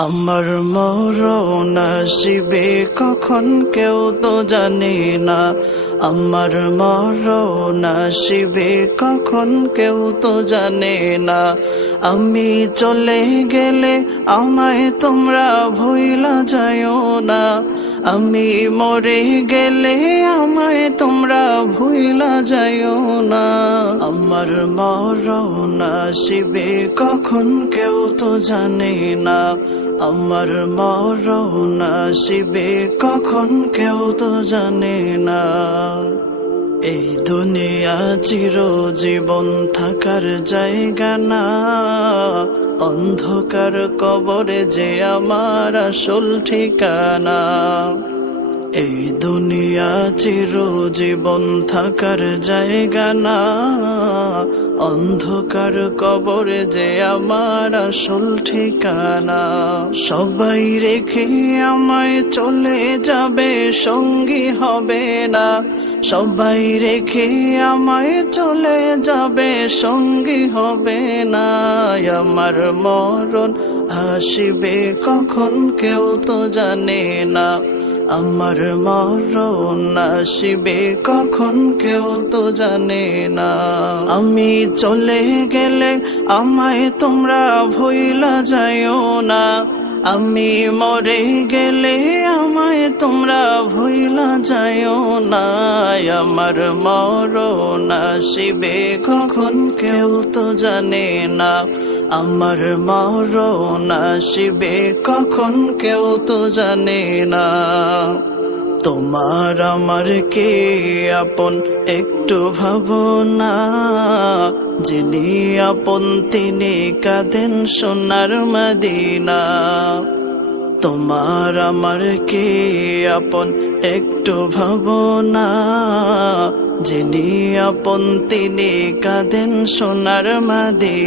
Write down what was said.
আমার মরণ আসিবে কখন কেউ তো জানে না। আমার মরণ আসিবে কখন কেউ তো জানে না। আমি চলে গেলে আমায় তোমরা ভুইলা যাইও না। আমি মরে গেলে আমায় তোমরা ভুইলা যাইও না। আমার মরণ আসিবে কখন কেউ তো জানে না। আমার মরণ আসিবে কখন কেউ তো জানে না। এই দুনিয়া চিরজীবন থাকার জায়গা না। অন্ধকার কবরে যে আমার আসল ঠিকানা। এই দুনিয়া চিরজীবন থাকার জায়গা না। অন্ধকার কবরে যে আমার আসল ঠিকানা। সবাই রেখে আমায় চলে যাবে, সঙ্গী হবে না। সবাই রেখে আমায় চলে যাবে, সঙ্গী হবে না। আমার মরণ আসিবে কখন কেউ তো জানে না। আমার মরণ আসিবে কখন কেউ তো জানে না। আমি চলে গেলে আমায় তোমরা ভুইলা যাইও না। আমি মরে গেলে আমায় তোমরা ভুইলা যাইও না। আমার মরণ আসিবে কখন কেউ তো জানে না। আমার মরণ আসিবে কখন কেউ তো জানে না। তোমার আমার কে আপন একটু ভাবনা। যিনি আপন তিনি কাঁদেন সোনার মদিনা। তোমার আমার কে আপন একটু ভাবনা। যিনি আপন তিনি কাঁদেন সোনার মদিনা।